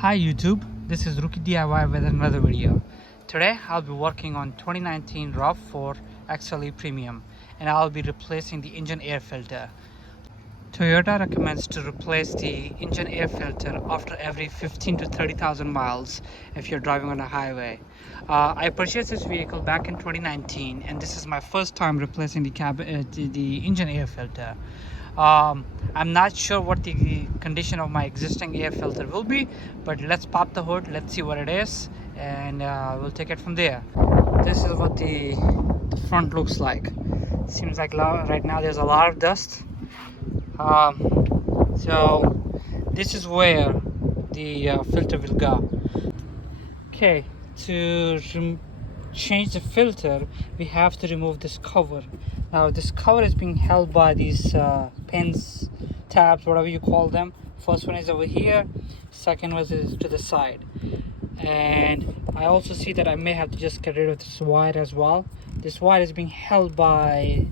Hi YouTube, this is Rookie DIY with another video. Today I'll be working on 2019 RAV4 XLE Premium and I'll be replacing the engine air filter. Toyota recommends to replace the engine air filter after every 15 to 30,000 miles if you're driving on a highway. I purchased this vehicle back in 2019 and this is my first time replacing the engine air filter. I'm not sure what the condition of my existing air filter will be, but let's pop the hood, let's see what it is, and we'll take it from there. This is what the front looks like. Seems like right now there's a lot of dust. So this is where the filter will go. Okay, to change the filter we have to remove this cover. Now this cover is being held by these pins, tabs, whatever you call them. First one is over here, second one is to the side, and I also see that I may have to just get rid of this wire as well. This wire is being held by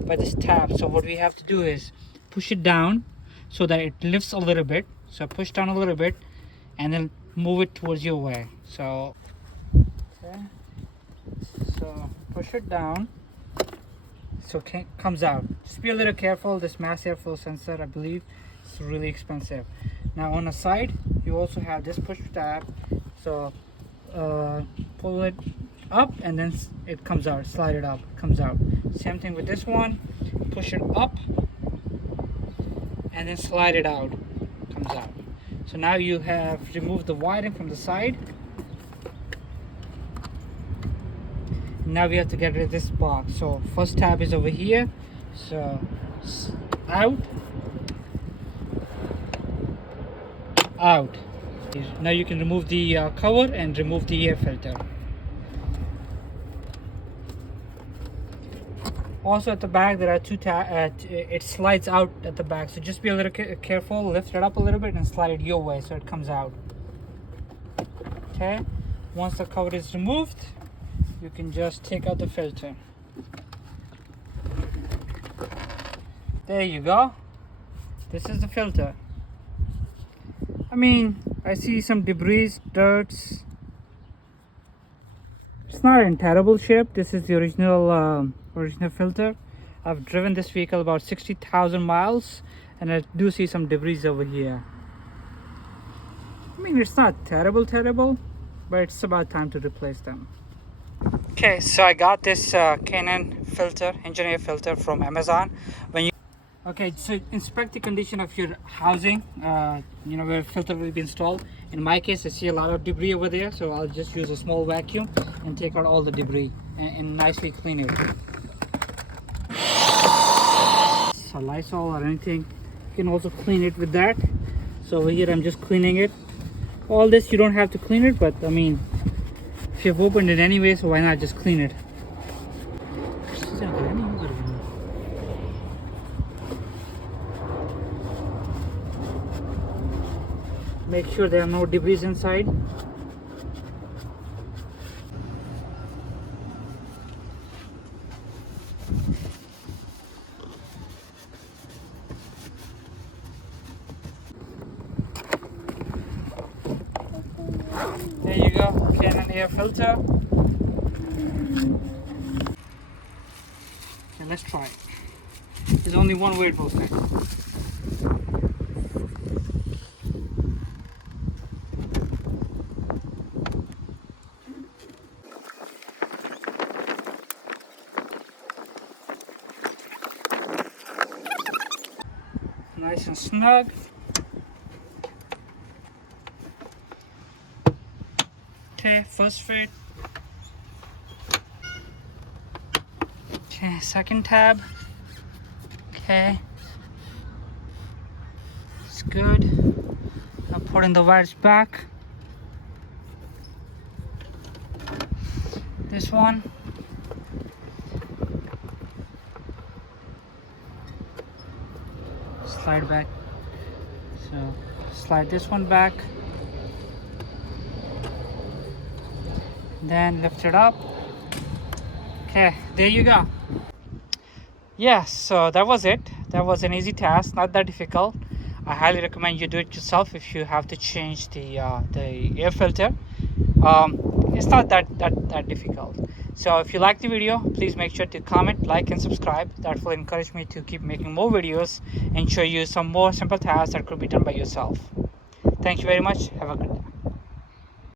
this tab, so what we have to do is push it down so that it lifts a little bit. So push down a little bit and then move it towards your way. So okay, so push it down so it comes out. Just be a little careful. This mass airflow sensor, I believe, is really expensive. Now on the side you also have this push tab, so pull it up and then it comes out, slide it up, comes out. Same thing with this one, push it up and then slide it out, comes out. So now you have removed the wiring from the side. Now we have to get rid of this box. So first tab is over here, so out, out. Now you can remove the cover and remove the air filter. Also at the back there are two tabs. It slides out at the back, so just be a little careful. Lift it up a little bit and slide it your way so it comes out. Okay, once the cover is removed you can just take out the filter. There you go. This is the filter. I mean, I see some debris, dirts. It's not in terrible shape. This is the original filter. I've driven this vehicle about 60,000 miles and I do see some debris over here. I mean, it's not terrible, but it's about time to replace them. Okay, so I got this Canon filter, engine air filter from Amazon. Okay, so inspect the condition of your housing, where filter will be installed. In my case, I see a lot of debris over there, so I'll just use a small vacuum and take out all the debris and nicely clean it. So Lysol or anything, you can also clean it with that. So over here I'm just cleaning it. All this you don't have to clean it, but I mean, if you've opened it anyway, so why not just clean it? Make sure there are no debris inside. There you go, Canon air filter. Okay, let's try it. There's only one way it will fit. Nice and snug. Okay, first fit. Okay, second tab. Okay, it's good. Now put in the wires back. This one. Slide back. So slide this one back. Then lift it up. Okay, there you go. Yeah, so that was it. That was an easy task, not that difficult. I highly recommend you do it yourself if you have to change the air filter. It's not that difficult. So if you like the video, please make sure to comment, like, and subscribe. That will encourage me to keep making more videos and show you some more simple tasks that could be done by yourself. Thank you very much. Have a good day.